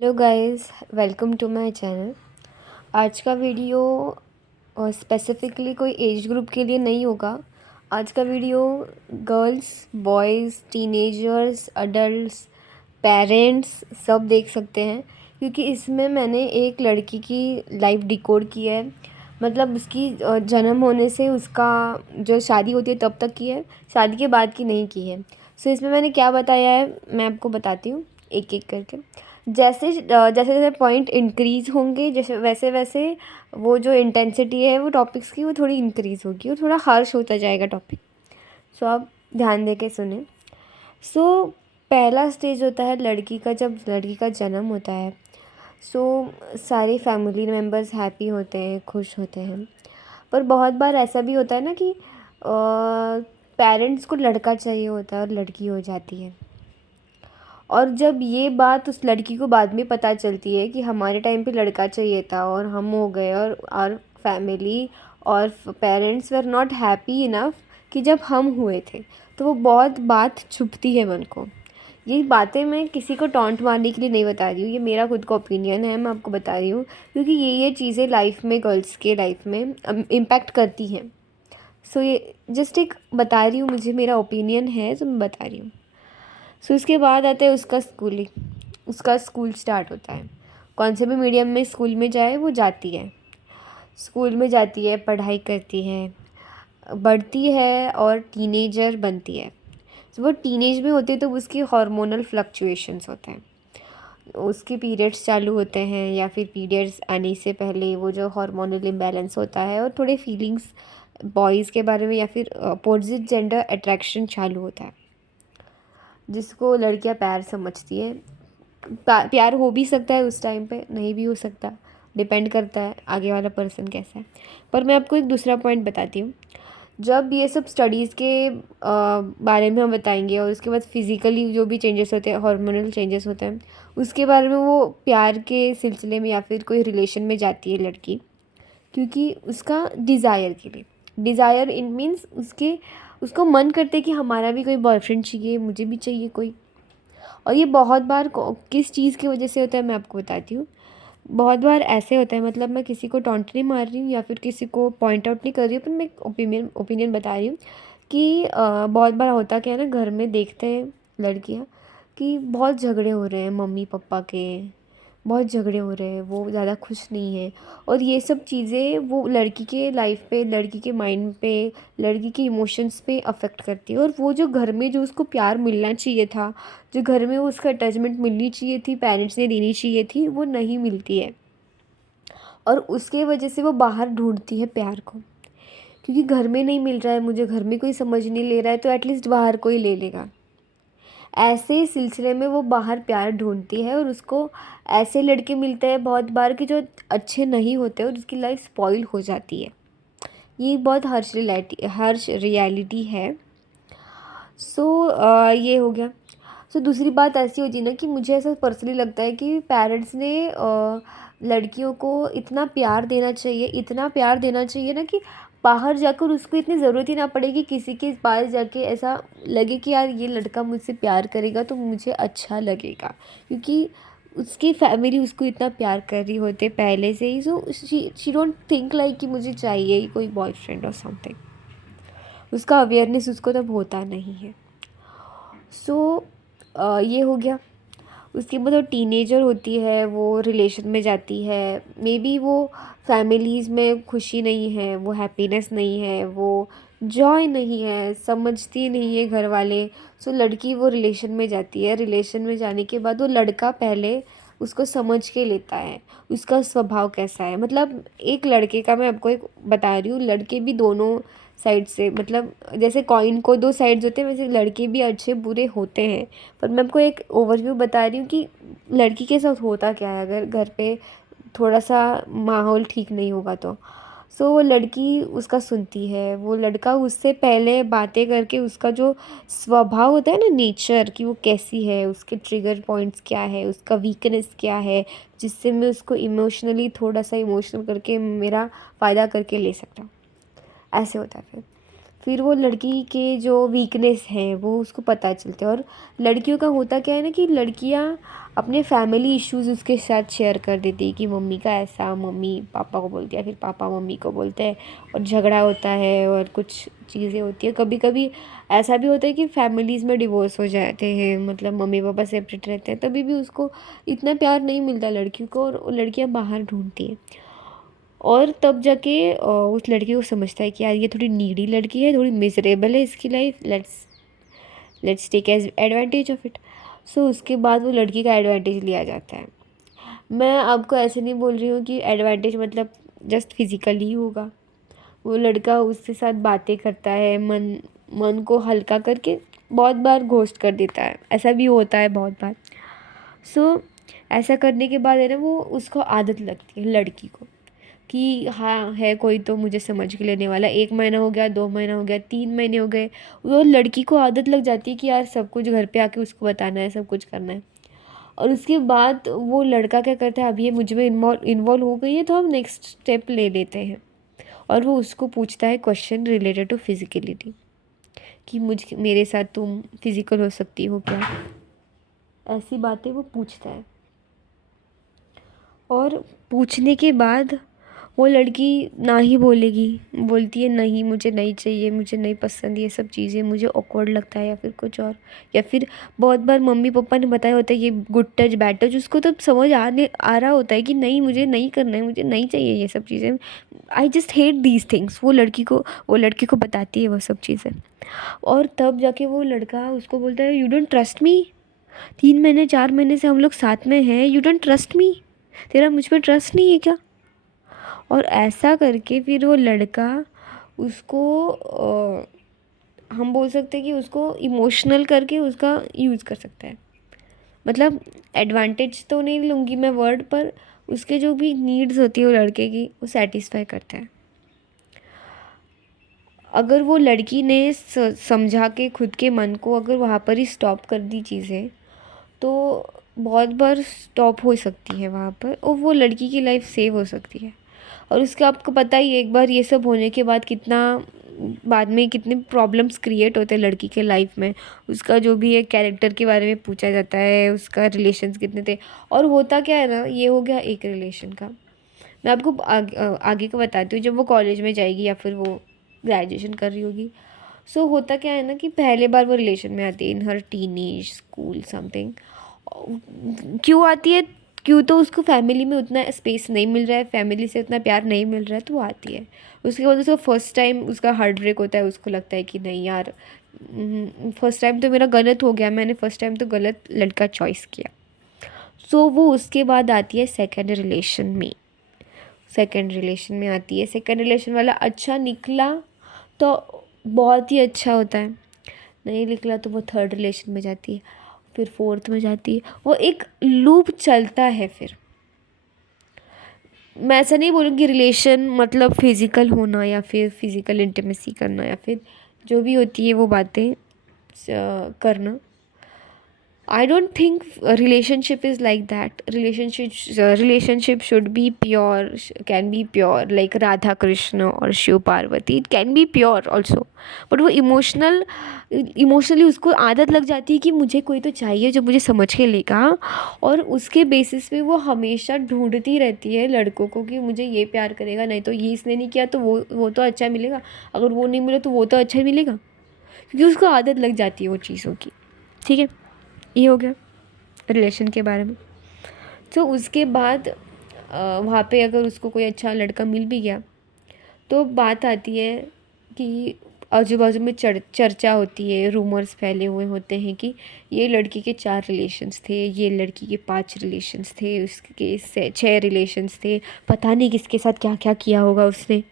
Hello guys, welcome to my channel. आज का video specifically कोई एज ग्रुप के लिए नहीं होगा। आज का video girls, boys, teenagers, adults, parents सब देख सकते हैं, क्योंकि इसमें मैंने एक लड़की की लाइफ डिकोड की है। मतलब उसकी जन्म होने से उसका जो शादी होती है तब तक की है, शादी के बाद की नहीं की है। सो इसमें मैंने क्या बताया है मैं आपको बताती हूँ एक एक करके। जैसे जैसे पॉइंट इंक्रीज़ होंगे, जैसे वैसे वैसे वो जो इंटेंसिटी है वो टॉपिक्स की वो थोड़ी इंक्रीज़ होगी और थोड़ा हार्श होता जाएगा टॉपिक। सो आप ध्यान दे के सुने। सो पहला स्टेज होता है लड़की का, जब लड़की का जन्म होता है। सो सारे फैमिली मेम्बर्स हैप्पी होते हैं, खुश होते हैं। पर बहुत बार ऐसा भी होता है ना कि पेरेंट्स को लड़का चाहिए होता है और लड़की हो जाती है। और जब ये बात उस लड़की को बाद में पता चलती है कि हमारे टाइम पे लड़का चाहिए था और हम हो गए, और फैमिली और parents were not happy enough कि जब हम हुए थे, तो वो बहुत बात छुपती है मन को। ये बातें मैं किसी को टॉन्ट मारने के लिए नहीं बता रही हूँ, ये मेरा खुद का ओपिनियन है, मैं आपको बता रही हूँ, क्योंकि ये चीज़ें लाइफ में, गर्ल्स के लाइफ में इम्पैक्ट करती हैं। सो ये जस्ट एक बता रही हूँ, मुझे मेरा ओपिनियन है तो मैं बता रही हूँ। सो इसके बाद आता है उसका स्कूलिंग। उसका स्कूल स्टार्ट होता है। कौन से भी मीडियम में स्कूल में जाए वो जाती है, स्कूल में जाती है, पढ़ाई करती है, बढ़ती है और टीनेजर बनती है। जब वो टीनेज में होती है तो उसकी हार्मोनल फ्लक्चुएशंस होते हैं, उसके पीरियड्स चालू होते हैं या फिर पीरियड्स आने से पहले वो जो हार्मोनल इम्बैलेंस होता है, और थोड़े फीलिंग्स बॉयज़ के बारे में या फिर अपोजिट जेंडर अट्रैक्शन चालू होता है, जिसको लड़कियां प्यार समझती है। प्यार हो भी सकता है उस टाइम पे, नहीं भी हो सकता, डिपेंड करता है आगे वाला पर्सन कैसा है। पर मैं आपको एक दूसरा पॉइंट बताती हूँ। जब ये सब स्टडीज़ के बारे में हम बताएंगे, और उसके बाद फिज़िकली जो भी चेंजेस होते हैं, हार्मोनल चेंजेस होते हैं, उसके बारे में वो प्यार के सिलसिले में या फिर कोई रिलेशन में जाती है लड़की, क्योंकि उसका डिज़ायर के लिए, डिज़ायर इन मीन्स उसको मन करते कि हमारा भी कोई बॉयफ्रेंड चाहिए, मुझे भी चाहिए कोई। और ये बहुत बार किस चीज़ की वजह से होता है मैं आपको बताती हूँ। बहुत बार ऐसे होता है, मतलब मैं किसी को टॉन्ट नहीं मार रही हूँ या फिर किसी को पॉइंट आउट नहीं कर रही हूँ, पर मैं ओपिनियन बता रही हूँ कि बहुत बार होता क्या है ना, घर में देखते हैं लड़कियाँ कि बहुत झगड़े हो रहे हैं मम्मी पापा के, बहुत झगड़े हो रहे हैं, वो ज़्यादा खुश नहीं है। और ये सब चीज़ें वो लड़की के लाइफ पे, लड़की के माइंड पे, लड़की के इमोशंस पे अफेक्ट करती है। और वो जो घर में जो उसको प्यार मिलना चाहिए था, जो घर में वो उसका अटैचमेंट मिलनी चाहिए थी, पेरेंट्स ने देनी चाहिए थी, वो नहीं मिलती है। और उसके वजह से वो बाहर ढूंढती है प्यार को, क्योंकि घर में नहीं मिल रहा है मुझे, घर में कोई समझ नहीं ले रहा है, तो एटलीस्ट बाहर कोई ले लेगा। ऐसे सिलसिले में वो बाहर प्यार ढूंढती है, और उसको ऐसे लड़के मिलते हैं बहुत बार कि जो अच्छे नहीं होते और उसकी लाइफ स्पॉइल हो जाती है। ये बहुत हर्ष रियलिटी है। सो ये हो गया। सो दूसरी बात ऐसी होती है ना कि मुझे ऐसा पर्सनली लगता है कि पेरेंट्स ने लड़कियों को इतना प्यार देना चाहिए, इतना प्यार देना चाहिए ना, कि बाहर जाकर उसको इतनी ज़रूरत ही ना पड़े कि किसी के पास जाके ऐसा लगे कि यार ये लड़का मुझसे प्यार करेगा तो मुझे अच्छा लगेगा, क्योंकि उसकी फैमिली उसको इतना प्यार कर रही होते पहले से ही। So she don't think like कि मुझे चाहिए ही कोई बॉयफ्रेंड और समथिंग। उसका अवेयरनेस उसको तब होता नहीं है। सो ये हो गया। उसके बाद वो टीनेजर होती है, वो रिलेशन में जाती है, मे बी वो फैमिलीज़ में खुशी नहीं है, वो हैप्पीनेस नहीं है, वो जॉय नहीं है, समझती नहीं है घर वाले। सो लड़की वो रिलेशन में जाती है, रिलेशन में जाने के बाद वो लड़का पहले उसको समझ के लेता है, उसका स्वभाव कैसा है। मतलब एक लड़के का मैं आपको एक बता रही हूँ, लड़के भी दोनों साइड से, मतलब जैसे कॉइन को दो साइड्स होते हैं, वैसे लड़के भी अच्छे बुरे होते हैं। पर मैं आपको एक ओवरव्यू बता रही हूँ कि लड़की के साथ होता क्या है अगर घर पे थोड़ा सा माहौल ठीक नहीं होगा तो। सो वो लड़की उसका सुनती है, वो लड़का उससे पहले बातें करके उसका जो स्वभाव होता है ना, नेचर, कि वो कैसी है, उसके ट्रिगर पॉइंट्स क्या है, उसका वीकनेस क्या है, जिससे मैं उसको इमोशनली थोड़ा सा इमोशनल करके मेरा फ़ायदा करके ले सकता हूँ, ऐसे होता है फिर। फिर वो लड़की के जो वीकनेस हैं वो उसको पता चलते हैं। और लड़कियों का होता क्या है ना कि लड़कियां अपने फैमिली इश्यूज़ उसके साथ शेयर कर देती है कि मम्मी का ऐसा, मम्मी पापा को बोलती है, फिर पापा मम्मी को बोलते हैं और झगड़ा होता है और कुछ चीज़ें होती है। कभी कभी ऐसा भी होता है कि फैमिलीज़ में डिवोर्स हो जाते हैं, मतलब मम्मी पापा सेपरेट रहते हैं, तभी भी उसको इतना प्यार नहीं मिलता लड़कियों को और लड़कियां बाहर ढूंढती हैं। और तब जाके उस लड़की को समझता है कि यार ये थोड़ी नीडी लड़की है, थोड़ी मिजरेबल है इसकी life, let's take as advantage of it. So उसके बाद वो लड़की का एडवांटेज लिया जाता है। मैं आपको ऐसे नहीं बोल रही हूँ कि एडवांटेज मतलब जस्ट फिज़िकली ही होगा। वो लड़का उसके साथ बातें करता है, मन मन को हल्का करके बहुत बार घोस्ट कर देता है, ऐसा भी होता है बहुत बार। सो ऐसा करने के बाद है ना वो उसको आदत लगती है लड़की को कि हाँ है कोई तो मुझे समझ के लेने वाला। 1 महीना हो गया, 2 महीना हो गया, 3 महीने हो गए, वो लड़की को आदत लग जाती है कि यार सब कुछ घर पे आके उसको बताना है, सब कुछ करना है। और उसके बाद वो लड़का क्या करता है, अब ये मुझ में इन्वॉल्व हो गई है तो हम नेक्स्ट स्टेप ले लेते हैं। और वो उसको पूछता है क्वेश्चन रिलेटेड टू फिजिकलिटी कि मुझ मेरे साथ तुम फिजिकल हो सकती हो क्या, ऐसी बातें वो पूछता है। और पूछने के बाद वो लड़की ना ही बोलेगी, बोलती है नहीं मुझे नहीं चाहिए, मुझे नहीं पसंद ये सब चीज़ें, मुझे ऑकवर्ड लगता है या फिर कुछ और। या फिर बहुत बार मम्मी पापा ने बताया होता है ये गुड टच बैड टच, उसको तब समझ आ रहा होता है कि नहीं मुझे नहीं करना है, मुझे नहीं चाहिए ये सब चीज़ें, I just hate these things. वो लड़की को बताती है वो सब चीज़ें। और तब जाके वो लड़का उसको बोलता है यू डोंट ट्रस्ट मी, 3 महीने 4 महीने से हम लोग साथ में हैं, यू डोंट ट्रस्ट मी, तेरा मुझ पर ट्रस्ट नहीं है क्या। और ऐसा करके फिर वो लड़का उसको हम बोल सकते हैं कि उसको इमोशनल करके उसका यूज़ कर सकता है। मतलब एडवांटेज तो नहीं लूँगी मैं वर्ड पर, उसके जो भी नीड्स होती है वो लड़के की वो सेटिस्फाई करता है। अगर वो लड़की ने समझा के खुद के मन को अगर वहाँ पर ही स्टॉप कर दी चीज़ें, तो बहुत बार स्टॉप हो सकती है वहाँ पर और वो लड़की की लाइफ सेव हो सकती है। और उसका आपको पता ही है एक बार ये सब होने के बाद कितना बाद में कितने प्रॉब्लम्स क्रिएट होते हैं लड़की के लाइफ में। उसका जो भी एक कैरेक्टर के बारे में पूछा जाता है, उसका रिलेशंस कितने थे। और होता क्या है ना, ये हो गया एक रिलेशन का। मैं आपको आगे का बताती हूँ, जब वो कॉलेज में जाएगी या फिर वो ग्रेजुएशन कर रही होगी। सो होता क्या है ना कि पहले बार वो रिलेशन में आती है इन हर टीनेज स्कूल समथिंग। क्यों आती है, क्यों तो उसको फैमिली में उतना स्पेस नहीं मिल रहा है, फैमिली से उतना प्यार नहीं मिल रहा है, तो वो आती है। उसके बाद उसको फर्स्ट टाइम उसका हार्ट ब्रेक होता है, उसको लगता है कि नहीं यार फर्स्ट टाइम तो मेरा गलत हो गया, मैंने फर्स्ट टाइम तो गलत लड़का चॉइस किया। सो वो उसके बाद आती है सेकेंड रिलेशन में। सेकेंड रिलेशन में आती है, सेकेंड रिलेशन वाला अच्छा निकला तो बहुत ही अच्छा होता है, नहीं निकला तो वो थर्ड रिलेशन में जाती है, फिर फोर्थ में जाती है, वो एक लूप चलता है। फिर मैं ऐसा नहीं बोलूँगी रिलेशन मतलब फिज़िकल होना या फिर फिज़िकल इंटीमेसी करना या फिर जो भी होती है वो बातें करना। I don't think a relationship is like that. Relationship should be pure, can be pure like Radha Krishna or Shiv Parvati. It can be pure also. But वो इमोशनली उसको आदत लग जाती है कि मुझे कोई तो चाहिए जो मुझे समझ के लेगा, और उसके बेसिस पे वो हमेशा ढूंढती रहती है लड़कों को कि मुझे ये प्यार करेगा, नहीं तो ये इसने नहीं किया तो वो तो अच्छा मिलेगा, अगर वो नहीं मिला तो वो तो अच्छा मिलेगा, क्योंकि उसको आदत लग जाती है वो चीज़ों की। ठीक है, ये हो गया रिलेशन के बारे में। तो उसके बाद वहाँ पे अगर उसको कोई अच्छा लड़का मिल भी गया तो बात आती है कि आजू बाजू में चर्चा होती है, रूमर्स फैले हुए होते हैं कि ये लड़की के 4 रिलेशंस थे, ये लड़की के 5 रिलेशंस थे, उसके 6 रिलेशंस थे, पता नहीं किसके साथ क्या क्या किया होगा उसने।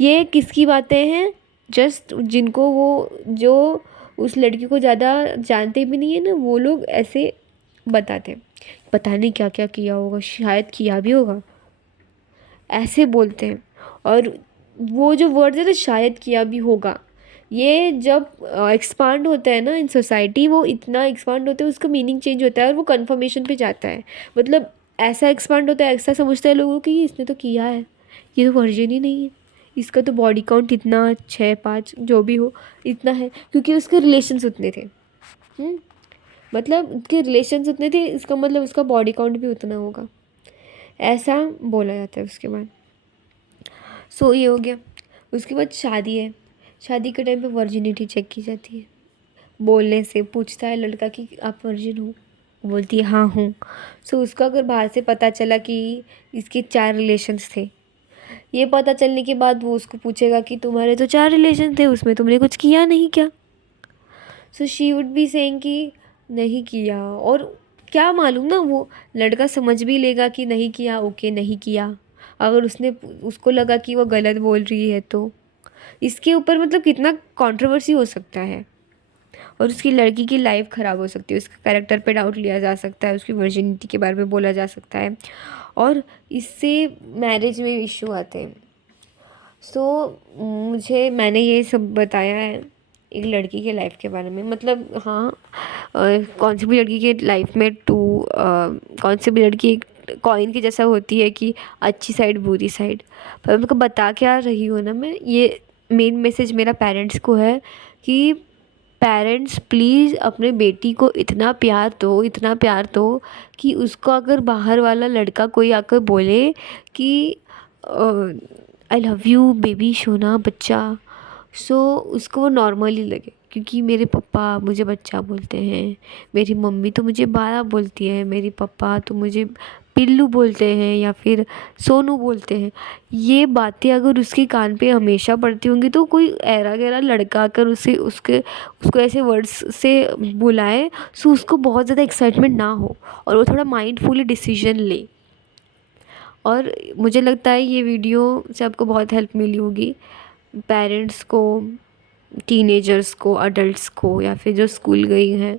ये किसकी बातें हैं, जस्ट जिनको वो जो उस लड़की को ज़्यादा जानते भी नहीं है ना, वो लोग ऐसे बताते हैं पता नहीं क्या क्या किया होगा, शायद किया भी होगा, ऐसे बोलते हैं। और वो जो वर्ड है ना शायद किया भी होगा, ये जब एक्सपांड होता है ना इन सोसाइटी, वो इतना एक्सपांड होता है उसका मीनिंग चेंज होता है और वो कन्फर्मेशन पे जाता है। मतलब ऐसा एक्सपांड होता है, ऐसा समझता है लोगों कि इसने तो किया है, ये तो वर्जिन ही नहीं है, इसका तो बॉडी काउंट इतना 6-5 जो भी हो इतना है, क्योंकि उसके रिलेशंस उतने थे। मतलब उसके रिलेशंस उतने थे, इसका मतलब उसका बॉडी काउंट भी उतना होगा, ऐसा बोला जाता है। उसके बाद सो ये हो गया। उसके बाद शादी है। शादी के टाइम पे वर्जिनिटी चेक की जाती है। बोलने से पूछता है लड़का कि आप वर्जिन हो, बोलती है हाँ हूँ। सो उसको अगर बाहर से पता चला कि इसके 4 रिलेशंस थे, ये पता चलने के बाद वो उसको पूछेगा कि तुम्हारे तो 4 रिलेशन थे, उसमें तुमने कुछ किया नहीं क्या? So she would be saying कि नहीं किया। और क्या मालूम ना, वो लड़का समझ भी लेगा कि नहीं किया, ओके नहीं किया। अगर उसको लगा कि वो गलत बोल रही है तो इसके ऊपर मतलब कितना कंट्रोवर्सी हो सकता है, और उसकी लड़की की लाइफ ख़राब हो सकती है, उसके कैरेक्टर पे डाउट लिया जा सकता है, उसकी वर्जिनिटी के बारे में बोला जा सकता है, और इससे मैरिज में इशू आते हैं। मैंने ये सब बताया है एक लड़की के लाइफ के बारे में। मतलब हाँ, कौन सी भी लड़की के लाइफ में कौन सी भी लड़की एक कॉइन की जैसा होती है कि अच्छी साइड बुरी साइड। पर मैं आपको बता क्या रही हूँ ना, मैं ये मेन मैसेज मेरा पेरेंट्स को है कि पेरेंट्स प्लीज़ अपने बेटी को इतना प्यार दो, इतना प्यार दो कि उसको अगर बाहर वाला लड़का कोई आकर बोले कि आई लव यू बेबी सोना बच्चा, सो उसको वो नॉर्मली लगे। क्योंकि मेरे पापा मुझे बच्चा बोलते हैं, मेरी मम्मी तो मुझे बाला बोलती है, मेरे पापा तो मुझे पिल्लू बोलते हैं या फिर सोनू बोलते हैं। ये बातें अगर उसके कान पे हमेशा पड़ती होंगी तो कोई ऐरा गैरा लड़का आकर उसको ऐसे वर्ड्स से बुलाए, सो उसको बहुत ज़्यादा एक्साइटमेंट ना हो और वो थोड़ा माइंडफुली डिसीजन ले। और मुझे लगता है ये वीडियो से आपको बहुत हेल्प मिली होगी, पेरेंट्स को, टीनेजर्स को, अडल्ट्स को, या फिर जो स्कूल गई हैं,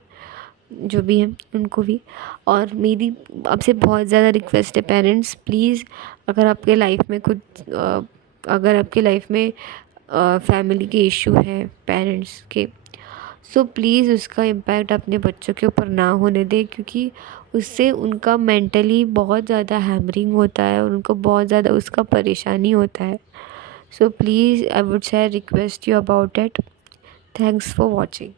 जो भी हैं उनको भी। और मेरी आपसे बहुत ज़्यादा रिक्वेस्ट है पेरेंट्स, प्लीज़ अगर आपके लाइफ में अगर आपके लाइफ में फैमिली के इशू है पेरेंट्स के, सो प्लीज़ उसका इम्पैक्ट अपने बच्चों के ऊपर ना होने दें, क्योंकि उससे उनका मेंटली बहुत ज़्यादा हैमरिंग होता है और उनको बहुत ज़्यादा उसका परेशानी होता है। So please I would say request you about it. Thanks for watching.